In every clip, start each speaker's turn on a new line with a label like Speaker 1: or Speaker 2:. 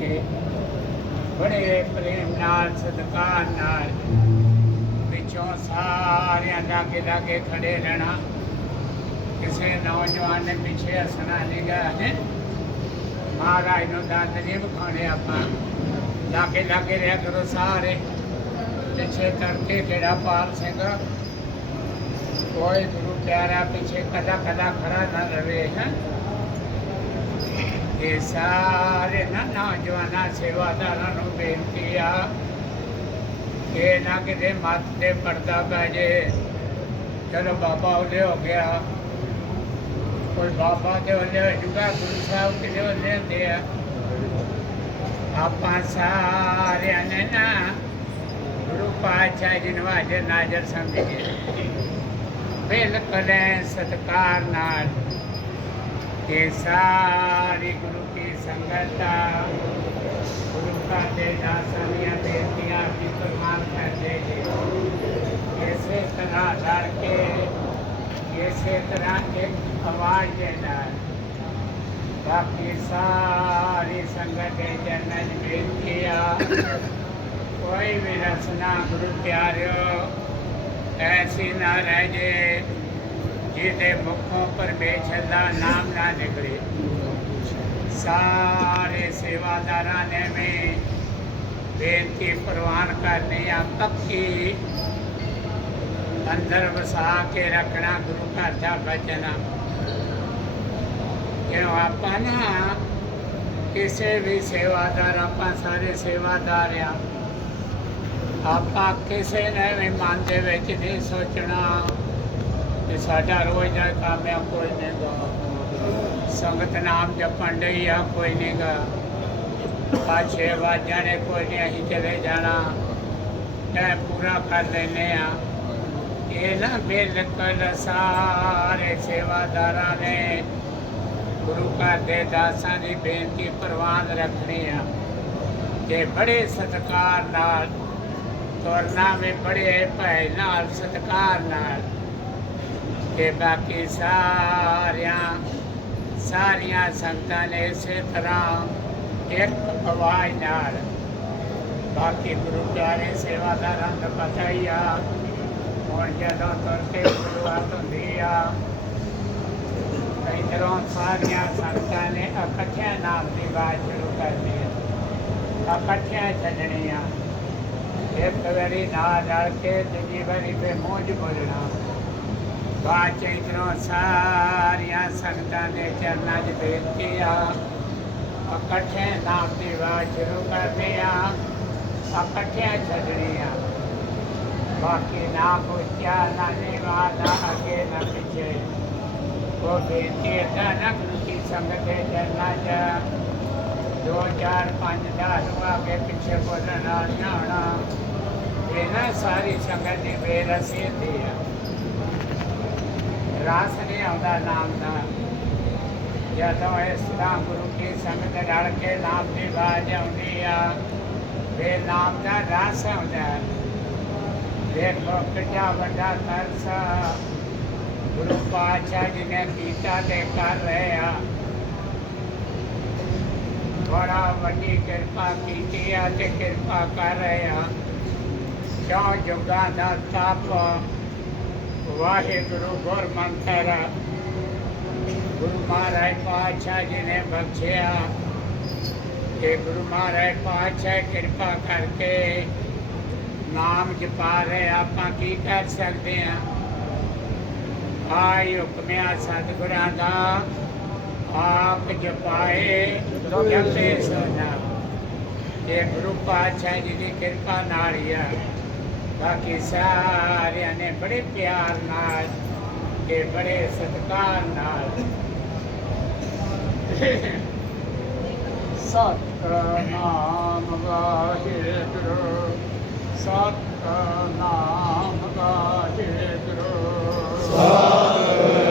Speaker 1: ਕੇ ਬੜੇ ਪ੍ਰੇਮ ਨਾਲ, ਸਤਿਕਾਰ ਨਾਲ ਪਿੱਛੋਂ ਸਾਰਿਆਂ ਲਾਗੇ ਲਾਗੇ ਖੜੇ ਰਹਿਣਾ। ਕਿਸੇ ਨੌਜਵਾਨ ਨੇ ਪਿੱਛੇ ਹੱਸਣਾ ਨਿਗਾ ਹੈ? ਮਹਾਰਾਜ ਨੂੰ ਦੰਦ ਨਹੀਂ ਵਿਖਾਉਣੇ ਆਪਾਂ। ਲਾਗੇ ਲਾਗੇ ਰਿਹਾ ਕਰੋ ਸਾਰੇ। ਪਿੱਛੇ ਕਰਕੇ ਕਿਹੜਾ ਪਾਲ ਸਿੰਘ? ਕੋਈ ਗੁਰੂ ਪਿਆਰਾ ਪਿੱਛੇ ਕਦਾ ਕਦਾ ਖੜਾ ਨਾ ਰਵੇ ਹੈ? ਇਹ ਸਾਰੇ ਨਾ ਨੌਜਵਾਨਾਂ ਸੇਵਾਦਾਰਾਂ ਨੂੰ ਬੇਨਤੀ ਆ ਕਿ ਨਾ ਕਿਤੇ ਮੱਤ ਤੇ ਪਰਦਾ ਪੈ ਜੇ। ਚਲੋ ਬਾਬਾ ਉਹਦੇ ਹੋ ਗਿਆ। ਕੋਈ ਬਾਬਾ ਤੇ ਉਹਦੇ ਹੋ ਜੂਗਾ, ਗੁਰੂ ਸਾਹਿਬ ਕਿਤੇ ਉਹਦੇ ਹੁੰਦੇ ਆ। ਆਪਾਂ ਸਾਰਿਆਂ ਨੇ ਨਾ ਗੁਰੂ ਪਾਤਸ਼ਾਹ ਜੀ ਨੂੰ ਹਾਜ਼ਰ ਨਾਜ਼ਰ ਸਮਝੀਏ। ਬਿਲਕੁਲ ਸਤਕਾਰ ਨਾਲ ਇਹ ਸਾਰੀ, ਗੁਰੂ ਕੀ ਸੰਗਤ। ਗੁਰੂ ਘਰ ਦੇ ਦਾਸਾਂ ਬੇਨਤੀਆਂ ਵੀ ਪ੍ਰਮਾਨ ਕਰਦੇ ਜੀ ਇਸੇ ਤਰ੍ਹਾਂ ਰਲ ਕੇ, ਇਸੇ ਤਰ੍ਹਾਂ ਇੱਕ ਆਵਾਜ਼ ਦੇ ਨਾਲ ਬਾਕੀ ਸਾਰੀ ਸੰਗਤ ਦੇ ਜਨਨ ਬੇਨਤੀ ਆ ਕੋਈ ਵੀ ਰਸਨਾ ਗੁਰੂ ਪਿਆਰਿਓ, ਐਸੀ ਨਾ ਰਹਿ ਜੇ। ਜਿਹਦੇ ਮੁਖੋਂ ਪਰਮੇਸ਼ਰ ਦਾ ਨਾਮ ਨਾ ਨਿਕਲੇ। ਸਾਰੇ ਸੇਵਾਦਾਰਾਂ ਨੇ ਵੀ ਬੇਨਤੀ ਪ੍ਰਵਾਨ ਕਰਨੀ ਆ ਪੱਕੀ ਅੰਦਰ ਵਸਾ ਕੇ ਰੱਖਣਾ, ਗੁਰੂ ਘਰ ਦਾ ਬਚਨ ਕਿਉਂ ਆਪਾਂ ਨਾ ਕਿਸੇ ਵੀ ਸੇਵਾਦਾਰ, ਆਪਾਂ ਸਾਰੇ ਸੇਵਾਦਾਰ ਆ। ਆਪਾਂ ਕਿਸੇ ਨੇ ਵੀ ਮਨ ਦੇ ਵਿੱਚ ਨਹੀਂ ਸੋਚਣਾ। ਕਿ ਸਾਡਾ ਰੋਜ਼ ਦਾ ਕੰਮ ਆ, ਕੋਈ ਨਹੀਂ ਗਾ। ਸੰਗਤ ਨਾਮ ਜਪਣ ਡਈ ਆ, ਕੋਈ ਨਹੀਂ ਗਾ। ਪੰਜ ਛੇ ਵਾਜਾਂ ਨੇ, ਕੋਈ ਨਹੀਂ, ਅਸੀਂ ਚਲੇ ਜਾਣਾ। ਤੈ ਪੂਰਾ ਕਰ ਲੈਨੇ ਆ। ਇਹ ਨਾ ਬਿਲਕੁਲ ਸਾਰੇ ਸੇਵਾਦਾਰਾਂ ਨੇ ਗੁਰੂ ਘਰ ਦੇ ਦਾਸਾਂ ਦੀ ਬੇਨਤੀ, ਪ੍ਰਵਾਨ ਰੱਖਣੀ ਆ। ਤੇ ਬੜੇ ਸਤਿਕਾਰ ਨਾਲ, ਤੁਰਨਾ ਵੀ ਬੜੇ ਭੈ ਨਾਲ, ਸਤਿਕਾਰ ਨਾਲ। ਤੇ ਬਾਕੀ ਸਾਰਿਆਂ, ਸਾਰੀਆਂ ਸੰਗਤਾਂ ਨੇ ਇਸੇ ਤਰ੍ਹਾਂ ਇੱਕ ਆਵਾਜ਼ ਨਾਲ। ਬਾਕੀ ਗੁਰੂ ਪਿਆਰੇ ਸੇਵਾਦਾਰਾਂ ਦਾ ਪਤਾ ਹੀ ਆ, ਹੁਣ ਜਦੋਂ ਤੁਰ ਕੇ ਸ਼ੁਰੂਆਤ ਹੁੰਦੀ ਆ, ਇਧਰੋਂ ਸਾਰੀਆਂ ਸੰਗਤਾਂ ਨੇ ਇਕੱਠਿਆਂ ਨਾਮ ਦੀ ਬਾਤ ਸ਼ੁਰੂ ਕਰਨੀ ਆ। ਇਕੱਠਿਆਂ ਚੱਲਣੀਆਂ ਇੱਕ ਵਾਰੀ ਨਾਲ ਰਲ ਕੇ, ਦੂਜੀ ਵਾਰੀ ਤੇ ਮੂੰਹ ਬੋਲਣਾ। ਬਾਅਦ ਸਾਰੀਆਂ ਸੰਗਤਾਂ ਦੇ ਚਰਨਾਂ 'ਚ ਬੇਨਤੀ ਆ। ਇਕੱਠੇ ਨਾਮ ਦੀ ਬਾਤ ਸ਼ੁਰੂ ਕਰਨੀ ਆ। ਇਕੱਠਿਆਂ ਛੱਡਣੀ ਆ। ਬਾਕੀ ਨਾ ਪੁੱਛਿਆ ਨਾ ਨਿਵਾ ਨਾ ਅੱਗੇ ਨਾ ਪਿੱਛੇ। ਉਹ ਬੇਨਤੀ ਹੈ ਨਾ ਗੁਰੂ ਸੰਗਤ ਦੇ ਚਰਨਾਂ 'ਚ ਦੋ, ਚਾਰ, ਪੰਜ ਦਸ ਨੂੰ ਅੱਗੇ ਪਿੱਛੇ ਬੋਲਣਾ ਨਾ ਹੋਣਾ ਇਹ ਨਾ ਸਾਰੀ ਸੰਗਤ ਦੀ ਬੇਰਸੀ ਹੁੰਦੀ ਆ। ਰਾਸ ਨਹੀਂ ਆਉਂਦਾ ਨਾਮ ਦਾ ਜਦੋਂ ਇਸ ਤਰ੍ਹਾਂ ਗੁਰੂ ਕੇ ਨਾਮ ਦੀ ਬਾਜ ਆਉਂਦੀ ਆ ਵੇ ਨਾਮ ਦਾ ਰਾਸ ਆਉਂਦਾ ਦੇਖੋ ਕਿੰਨਾ ਵੱਡਾ ਤਰਸ ਗੁਰੂ ਪਾਤਸ਼ਾਹ ਜੀ ਨੇ ਕੀਤਾ ਤੇ ਕਰ ਰਹੇ ਆ ਬੜਾ ਵੱਡੀ ਕਿਰਪਾ ਕੀਤੀ ਆ ਤੇ ਕਿਰਪਾ ਕਰ ਰਹੇ ਆ ਕਿਉਂ ਜੁਗਾਂ ਦਾ ਤਾਪ ਵਾਹਿਗੁਰੂ ਗੁਰ ਗੁਰੂ ਮਹਾਰਾਜ ਪਾਤਸ਼ਾਹ ਜੀ ਨੇ ਬਖਸ਼ਿਆ। ਕਿ ਗੁਰੂ ਮਹਾਰਾਜ ਪਾਤਸ਼ਾਹ ਕਿਰਪਾ ਕਰਕੇ ਨਾਮ ਜਪਾ ਰਹੇ ਆਪਾਂ ਕੀ ਕਰ ਸਕਦੇ ਆ? ਆਈ ਹੁਕਮਿਆ ਸਤਿਗੁਰਾਂ ਦਾ ਆਪ ਜਪਾਏ। ਜਪੇ ਸੋਨਾ ਇਹ ਗੁਰੂ ਪਾਤਸ਼ਾਹ ਜੀ ਦੀ ਕਿਰਪਾ ਨਾਲ ਹੀ ਆ। ਬਾਕੀ ਸਾਰਿਆਂ ਨੇ ਬੜੇ ਪਿਆਰ ਨਾਲ ਤੇ ਬੜੇ ਸਤਿਕਾਰ ਨਾਲ। ਸਤਨਾਮ ਵਾਹਿਗੁਰੂ ਸਤਨਾਮ ਵਾਹਿਗੁਰੂ। ਸਤਨਾਮ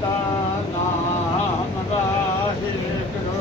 Speaker 1: ਸਤਨਾਮ ਵਾਹਿਗੁਰੂ